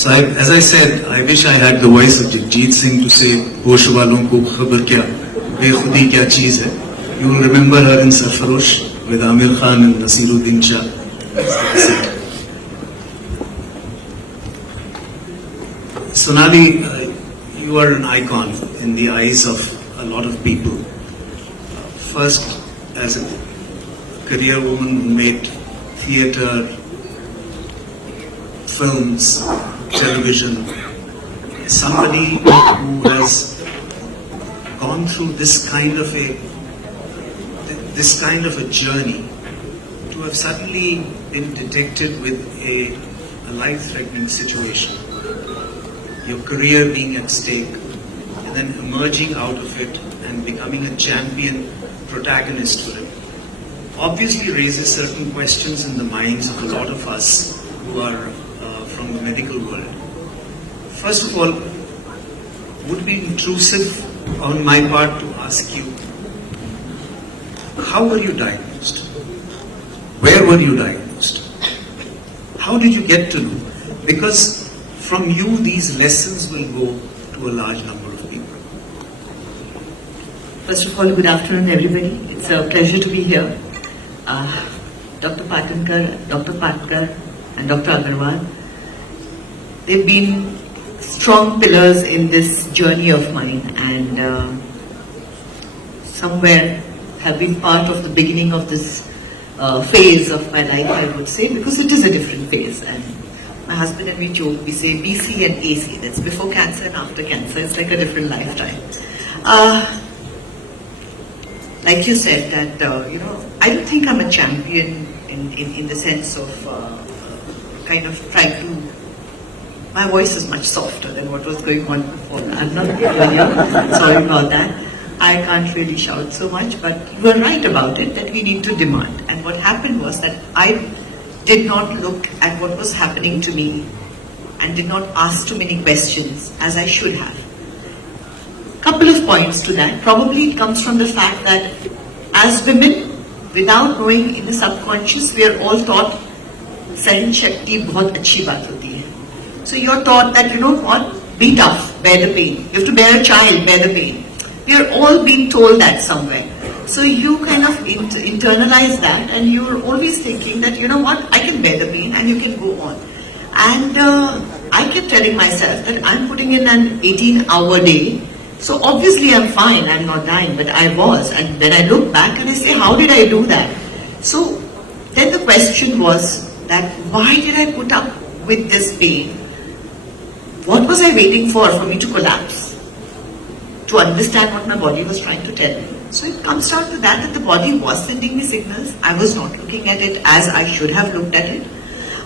So as I said, I wish I had the voice of Jagjit Singh to say, "Hosh walon ko khabar kya, bekhudi kya cheez hai." You will remember her in Sarfarosh with Amir Khan and Nasiruddin Shah. Sonali, you are an icon in the eyes of a lot of people. First, as a career woman who made theatre, films, television, somebody who has gone through this kind of a journey, to have suddenly been detected with a life-threatening situation, your career being at stake, and then emerging out of it and becoming a champion protagonist for it, obviously raises certain questions in the minds of a lot of us who are from the medical world. First of all, would it be intrusive on my part to ask you, how were you diagnosed? Where were you diagnosed? How did you get to know? Because from you, these lessons will go to a large number of people. First of all, good afternoon, everybody. It's a pleasure to be here. Dr. Patkar, and Dr. Agarwal, they've been strong pillars in this journey of mine, and somewhere have been part of the beginning of this phase of my life, I would say, because it is a different phase. And my husband and me joke, we say BC and AC, that's before cancer and after cancer. It's like a different lifetime. Like you said, that I don't think I'm a champion in the sense of kind of trying to. My voice is much softer than what was going on before. I'm not earlier. Sorry about that. I can't really shout so much, but you were right about it, that we need to demand. And what happened was that I did not look at what was happening to me and did not ask too many questions as I should have. Couple of points to that. Probably it comes from the fact that as women, without knowing, in the subconscious, we are all taught Sahin Shakti bahut achhi baat hoti hai. So you're taught that, you know what, be tough, bear the pain. You have to bear a child, bear the pain. We are all being told that somewhere. So you kind of internalize that, and you're always thinking that, you know what, I can bear the pain and you can go on. And I kept telling myself that I'm putting in an 18-hour day. So obviously I'm fine, I'm not dying, but I was. And then I look back and I say, how did I do that? So then the question was that, why did I put up with this pain? What was I waiting for me to collapse? To understand what my body was trying to tell me. So it comes down to that the body was sending me signals. I was not looking at it as I should have looked at it.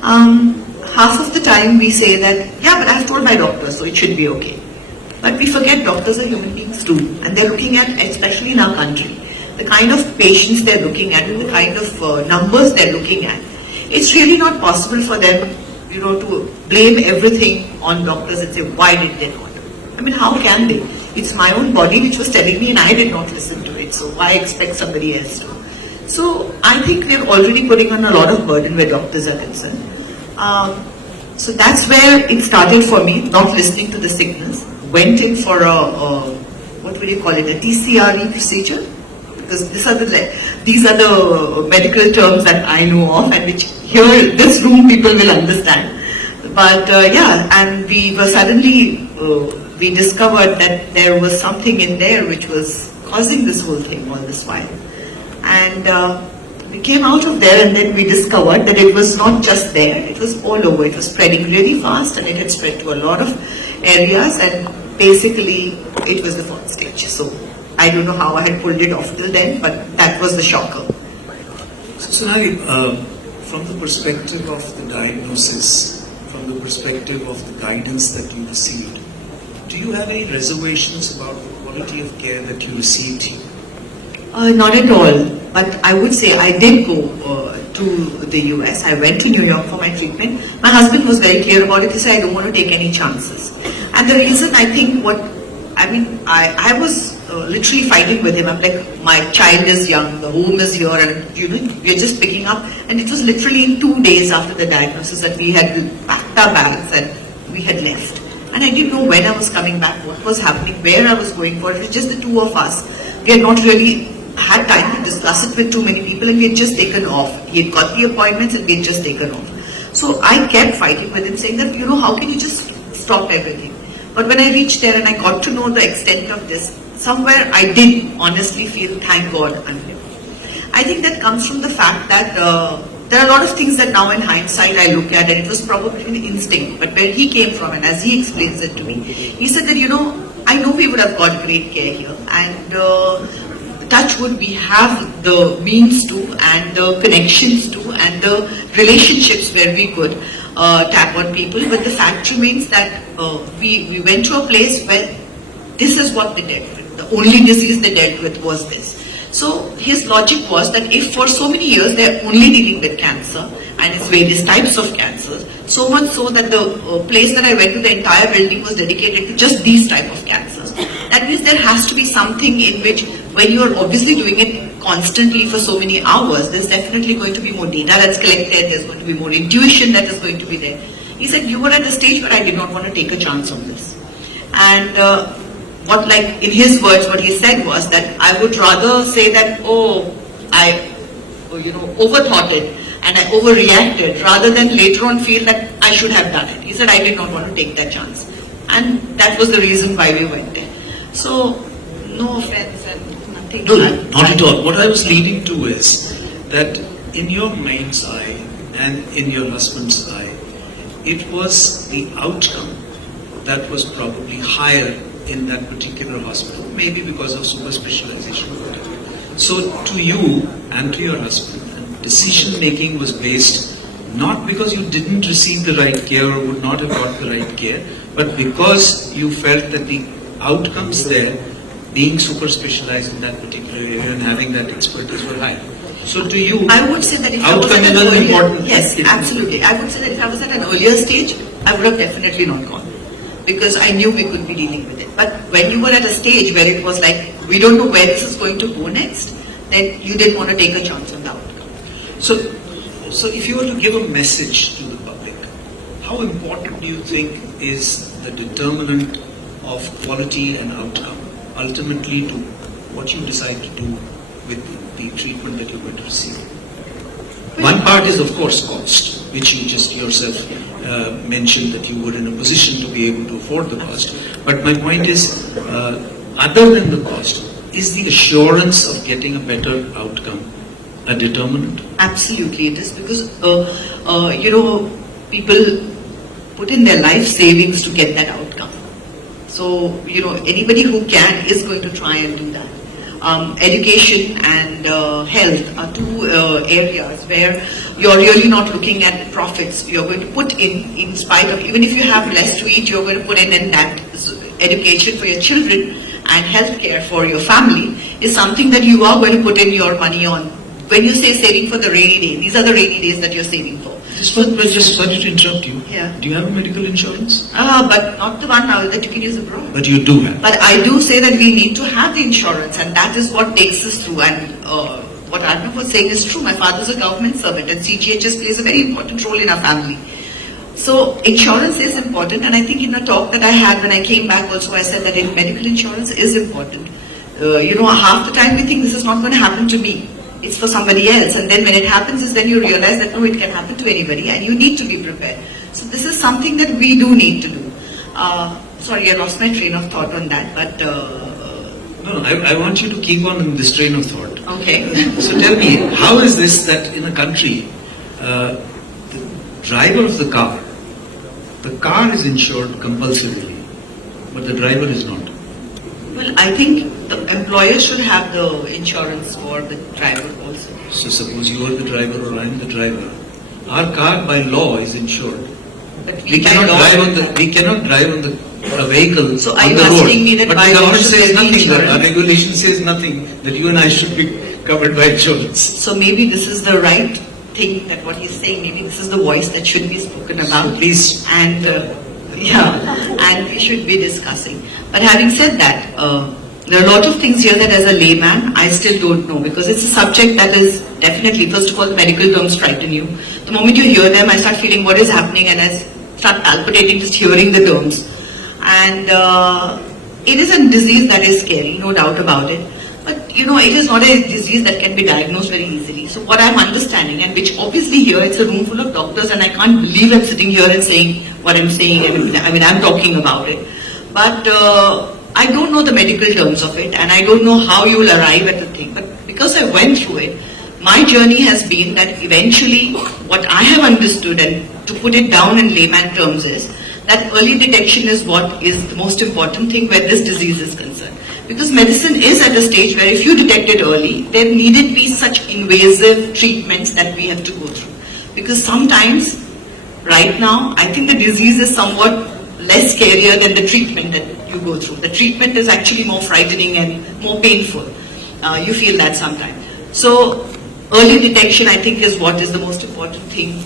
Half of the time we say that, yeah, but I have told my doctor, so it should be okay. But we forget doctors are human beings too, and they're looking at, especially in our country, the kind of patients they're looking at and the kind of numbers they're looking at. It's really not possible for them, to blame everything on doctors and say, why did they not? I mean, how can they? It's my own body which was telling me and I did not listen to it, so why expect somebody else to? So I think we're already putting on a lot of burden where doctors are concerned. So that's where it started for me, not listening to the signals. Went in for what will you call it, a TCRE procedure, because these are the medical terms that I know of, and which here, this room, people will understand. But and we were suddenly, we discovered that there was something in there which was causing this whole thing all this while. And we came out of there, and then we discovered that it was not just there, it was all over. It was spreading really fast, and it had spread to a lot of areas, and basically it was the fourth stage. So I don't know how I had pulled it off till then, but that was the shocker. So Sonali, from the perspective of the diagnosis, from the perspective of the guidance that you received, do you have any reservations about the quality of care that you received here? Not at all, but I would say I did go to the US. I went to New York for my treatment. My husband was very clear about it. He said, I don't want to take any chances. And the reason I think I was literally fighting with him. I'm like, my child is young, the home is here, and we're just picking up. And it was literally in 2 days after the diagnosis that we had packed our bags and we had left. And I didn't know when I was coming back, what was happening, where I was going for. It was just the two of us. We had not really had time to discuss it with too many people, and we had just taken off. He had got the appointments and we had just taken off. So I kept fighting with him, saying that, how can you just stop everything? But when I reached there and I got to know the extent of this, somewhere I did honestly feel, thank God, I'm here. I think that comes from the fact that there are a lot of things that now in hindsight I look at, and it was probably an instinct, but where he came from, and as he explains it to me, he said that, I know we would have got great care here, and touch wood, we have the means to, and the connections to, and the relationships where we could tap on people, but the fact remains that we went to a place where this is what they dealt with. The only disease they dealt with was this. So his logic was that if for so many years they're only dealing with cancer and its various types of cancers, so much so that the place that I went to, the entire building was dedicated to just these type of cancers. That means there has to be something in which, when you're obviously doing it constantly for so many hours, there's definitely going to be more data that's collected, there's going to be more intuition that is going to be there. He said, you were at a stage where I did not want to take a chance on this. And in his words, what he said was that I would rather say that, I overthought it and I overreacted, rather than later on feel that I should have done it. He said, I did not want to take that chance. And that was the reason why we went there. So, no offense and nothing. No, not at all. What I was leading to is that in your mind's eye and in your husband's eye, it was the outcome that was probably higher in that particular hospital, maybe because of super specialization. So to you and to your husband, decision making was based not because you didn't receive the right care or would not have got the right care, but because you felt that the outcomes there, being super specialized in that particular area and having that expertise, were high. So to you, I would say that if outcome I was is at an important. Yes, absolutely. I would say that if I was at an earlier stage, I would have definitely not gone, because I knew we could be dealing with it. But when you were at a stage where it was like, we don't know where this is going to go next, then you didn't want to take a chance on the outcome. So if you were to give a message to the public, how important do you think is the determinant of quality and outcome, ultimately to what you decide to do with the treatment that you're going to receive? One part is, of course, cost, which you just yourself mentioned that you were in a position to be able to afford the cost. But my point is, other than the cost, is the assurance of getting a better outcome a determinant? Absolutely, it is, because people put in their life savings to get that outcome. So anybody who can is going to try and do that. Education and health are two areas where you're really not looking at profits. You're going to put in spite of, even if you have less to eat, you're going to put in that education for your children and healthcare for your family is something that you are going to put in your money on. When you say saving for the rainy day, these are the rainy days that you're saving for. Just sorry to interrupt you. Yeah. Do you have a medical insurance? But not the one now that you can use abroad. But you do have. But I do say that we need to have the insurance, and that is what takes us through. And what Arnav was saying is true. My father is a government servant, and CGHS plays a very important role in our family. So insurance is important, and I think in a talk that I had when I came back also, I said that medical insurance is important. Half the time we think this is not going to happen to me. It's for somebody else, and then when it happens is then you realize that no, it can happen to anybody, and you need to be prepared. So this is something that we do need to do. Sorry, I lost my train of thought on that, but... No, I want you to keep on in this train of thought. Okay. So tell me, how is this that in a country, the driver of the car is insured compulsorily, but the driver is not? Well, I think the employer should have the insurance for the driver also. So suppose you are the driver or I am the driver. Our car by law is insured. But We cannot drive on a vehicle so on the road. asking me that But by the law government should says there be nothing. Our insurance? regulation says nothing that you and I should be covered by insurance. So maybe this is the right thing that what he's saying. Maybe this is the voice that should be spoken about. So please. And and we should be discussing. But having said that, there are a lot of things here that as a layman I still don't know, because it's a subject that is definitely, first of all, medical terms frighten you. The moment you hear them, I start feeling what is happening, and as start palpitating just hearing the terms. And it is a disease that is scary, no doubt about it. But you know, it is not a disease that can be diagnosed very easily. So what I'm understanding, and which obviously here it's a room full of doctors, and I can't believe I'm sitting here and saying what I'm saying. I mean, I'm talking about it, but I don't know the medical terms of it, and I don't know how you will arrive at the thing. But because I went through it, my journey has been that eventually, what I have understood, and to put it down in layman terms, is that early detection is what is the most important thing where this disease is concerned. Because medicine is at a stage where if you detect it early, there needn't be such invasive treatments that we have to go through. Because sometimes, right now, I think the disease is somewhat less scarier than the treatment that you go through. The treatment is actually more frightening and more painful. You feel that sometimes. So, early detection, I think, is what is the most important thing.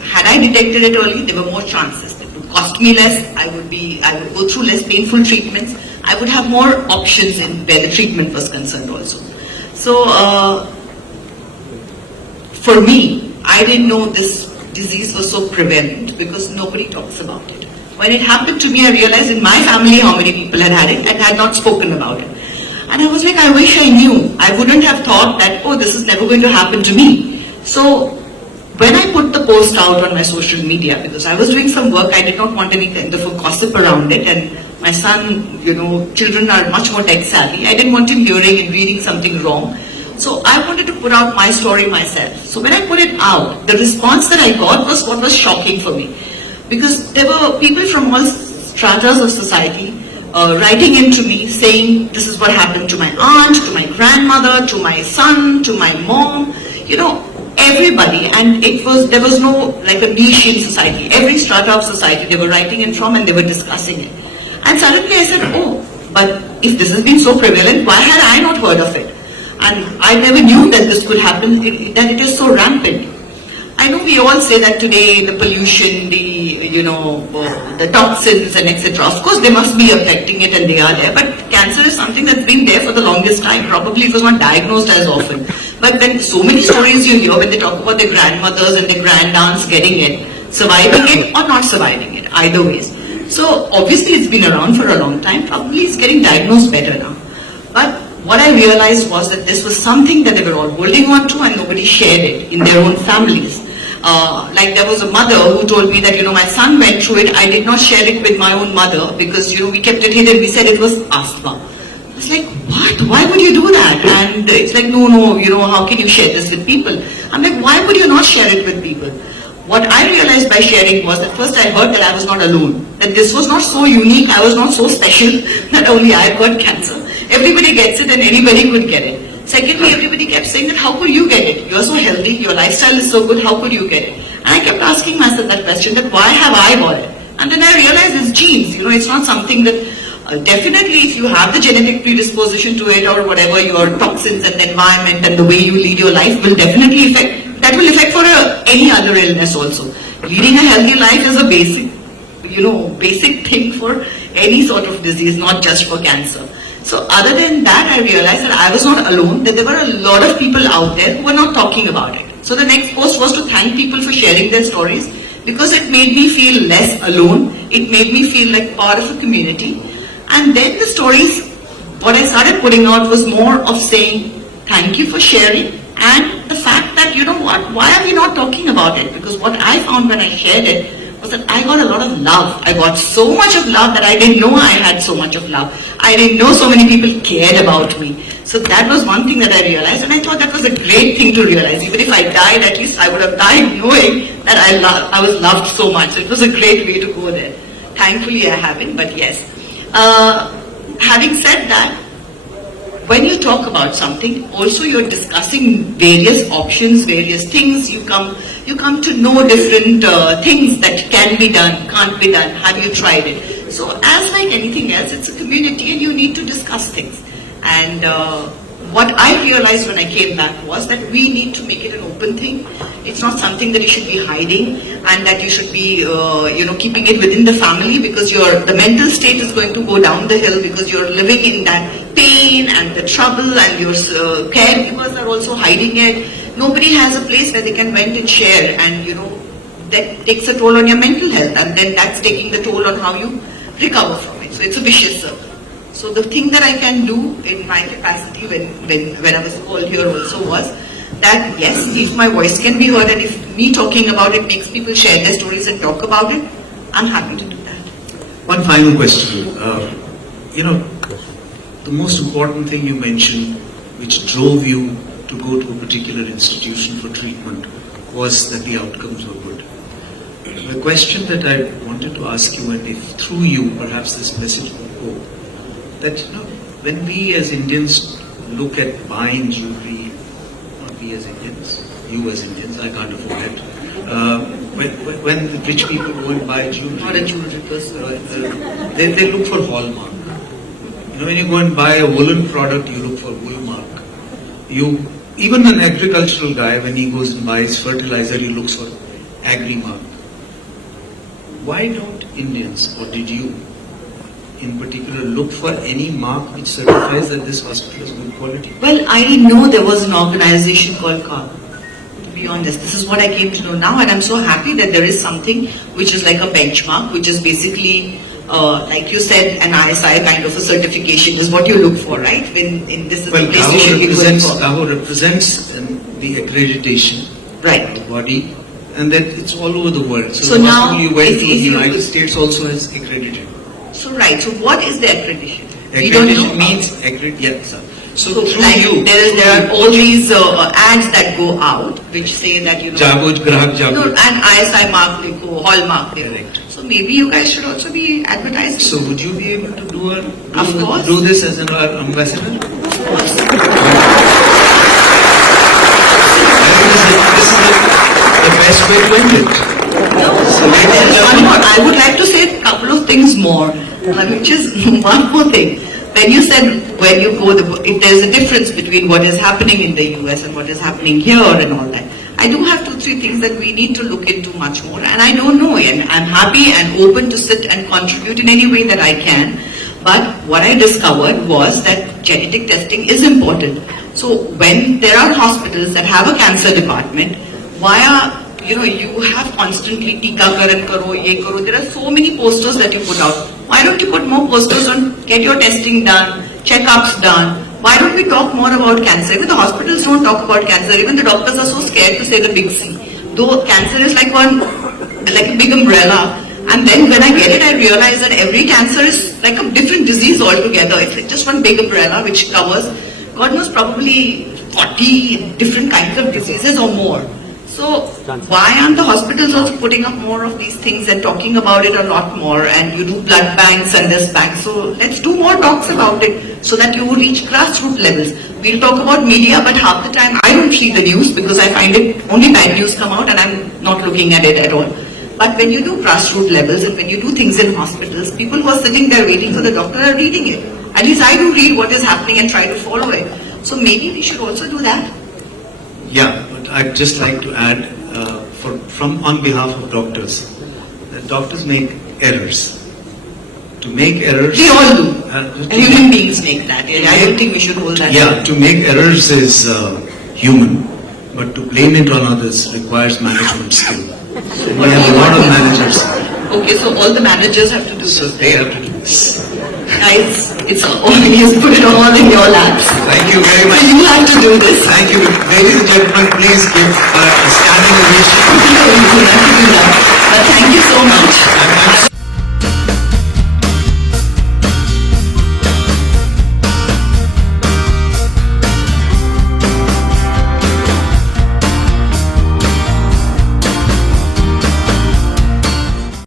Had I detected it early, there were more chances. It would cost me less. I would go through less painful treatments. I would have more options in where the treatment was concerned also. So, for me, I didn't know this disease was so prevalent because nobody talks about it. When it happened to me, I realized in my family how many people had it and had not spoken about it. And I was like, I wish I knew. I wouldn't have thought that, oh, this is never going to happen to me. So, when I put the post out on my social media, because I was doing some work, I did not want any kind of a gossip around it, and my son, you know, children are much more tech savvy. I didn't want him hearing and reading something wrong. So I wanted to put out my story myself. So when I put it out, the response that I got was what was shocking for me. Because there were people from all stratas of society writing in to me saying, this is what happened to my aunt, to my grandmother, to my son, to my mom, you know, everybody. And there was no like a niche in society. Every strata of society they were writing in from, and they were discussing it. And suddenly I said, oh, but if this has been so prevalent, why had I not heard of it? And I never knew that this could happen, that it is so rampant. I know we all say that today the pollution, the toxins and etc. Of course they must be affecting it, and they are there. But cancer is something that's been there for the longest time. Probably it was not diagnosed as often. But then so many stories you hear when they talk about their grandmothers and their grandaunts getting it, surviving it or not surviving it, either ways. So obviously it's been around for a long time. Probably it's getting diagnosed better now. But what I realized was that this was something that they were all holding on to, and nobody shared it in their own families. Like there was a mother who told me that, my son went through it. I did not share it with my own mother because, we kept it hidden. We said it was asthma. I was like, what? Why would you do that? And it's like, no, how can you share this with people? I'm like, why would you not share it with people? What I realized by sharing was that first I heard that I was not alone. That this was not so unique, I was not so special that only I got cancer. Everybody gets it and anybody could get it. Secondly, everybody kept saying that how could you get it? You're so healthy, your lifestyle is so good, how could you get it? And I kept asking myself that question, that why have I got it? And then I realized it's genes, it's not something that, definitely if you have the genetic predisposition to it or whatever, your toxins and the environment and the way you lead your life will definitely affect, that will affect for any other illness also. Leading a healthy life is a basic thing for any sort of disease, not just for cancer. So other than that, I realized that I was not alone, that there were a lot of people out there who were not talking about it. So the next post was to thank people for sharing their stories, because it made me feel less alone. It made me feel like part of a community. And then the stories, what I started putting out was more of saying, thank you for sharing, and the fact that, why are we not talking about it? Because what I found when I shared it was that I got a lot of love. I got so much of love that I didn't know I had so much of love. I didn't know so many people cared about me. So that was one thing that I realized, and I thought that was a great thing to realize. Even if I died, at least I would have died knowing that I was loved so much. It was a great way to go there. Thankfully I haven't, but yes. Having said that, when you talk about something, also you're discussing various options, various things. You come to know different things that can be done, can't be done. Have you tried it? So as like anything else, it's a community and you need to discuss things. And what I realized when I came back was that we need to make it an open thing. It's not something that you should be hiding and that you should be, keeping it within the family, because the mental state is going to go down the hill because you're living in that pain and the trouble, and your caregivers are also hiding it. Nobody has a place where they can vent and share and, that takes a toll on your mental health, and then that's taking the toll on how you recover from it. So it's a vicious circle. So the thing that I can do in my capacity when I was called here also was that yes, if my voice can be heard and if me talking about it makes people share their stories and talk about it, I'm happy to do that. One final question. The most important thing you mentioned, which drove you to go to a particular institution for treatment, was that the outcomes were good. The question that I wanted to ask you, and if through you perhaps this message would go, that when we as Indians look at buying jewelry, not we as Indians, you as Indians, I can't afford it. When the rich people go and buy jewelry, Not a jewelry person. They look for hallmark. When you go and buy a woolen product, you look for wool mark. Even an agricultural guy, when he goes and buys fertilizer, he looks for agri mark. Why don't Indians, or did you in particular, look for any mark which certifies that this hospital is good quality? Well, I know there was an organization called CAR. To be honest, this is what I came to know now, and I'm so happy that there is something which is like a benchmark, which is basically, like you said, an ISI kind of a certification is what you look for, right? When in this is the place you should be going for. CAHO represents the accreditation, right, of the body, and that it's all over the world. So the now, hospital you went if to in the you- United States also has accredited. So right, so what is the accreditation? We Accreditation don't know. means yes, sir. So So through like you, there are all these ads that go out which say that Jagoj, Grahak Jagoj. and ISI mark देखो, hallmark देखो. Correct. So maybe you guys should also be advertising. So would you be able to Of course. do this as an ambassador? I think this is the best way to end it. No, So ladies and there is one gentlemen, more. I would like to say a couple of things more, which is one more thing. When you said when you go, if there is a difference between what is happening in the US and what is happening here and all that, I do have 2-3 things that we need to look into much more, and I don't know, and I'm happy and open to sit and contribute in any way that I can. But what I discovered was that genetic testing is important. So when there are hospitals that have a cancer department, why are you have constantly teekakaran karo, ye karo. There are so many posters that you put out. Why don't you put more posters on get your testing done, checkups done? Why don't we talk more about cancer? Even the hospitals don't talk about cancer. Even the doctors are so scared to say the big C. Though cancer is like a big umbrella. And then when I get it, I realize that every cancer is like a different disease altogether. It's like just one big umbrella which covers, God knows, probably 40 different kinds of diseases or more. So why aren't the hospitals also putting up more of these things and talking about it a lot more? And you do blood banks and this bank. So let's do more talks about it so that you will reach grassroots levels. We'll talk about media, but half the time I don't read the news because I find it only bad news come out and I'm not looking at it at all. But when you do grassroots levels and when you do things in hospitals, people who are sitting there waiting for the doctor are reading it. At least I do read what is happening and try to follow it. So maybe we should also do that. Yeah, but I'd just like to add, on behalf of doctors, that doctors make errors. To make errors, We all do. And human beings make that. I don't think we should hold that. yeah, to make errors is human, but to blame it on others requires management skill. So we have a lot of managers, Okay, so all the managers have to do so this. they have to do this. Guys, it's all, you put it all in your laps. Thank you very So much. you have to do this. Thank you, ladies and gentlemen. Please give a standing ovation. You have to do that. But thank you so much. I'm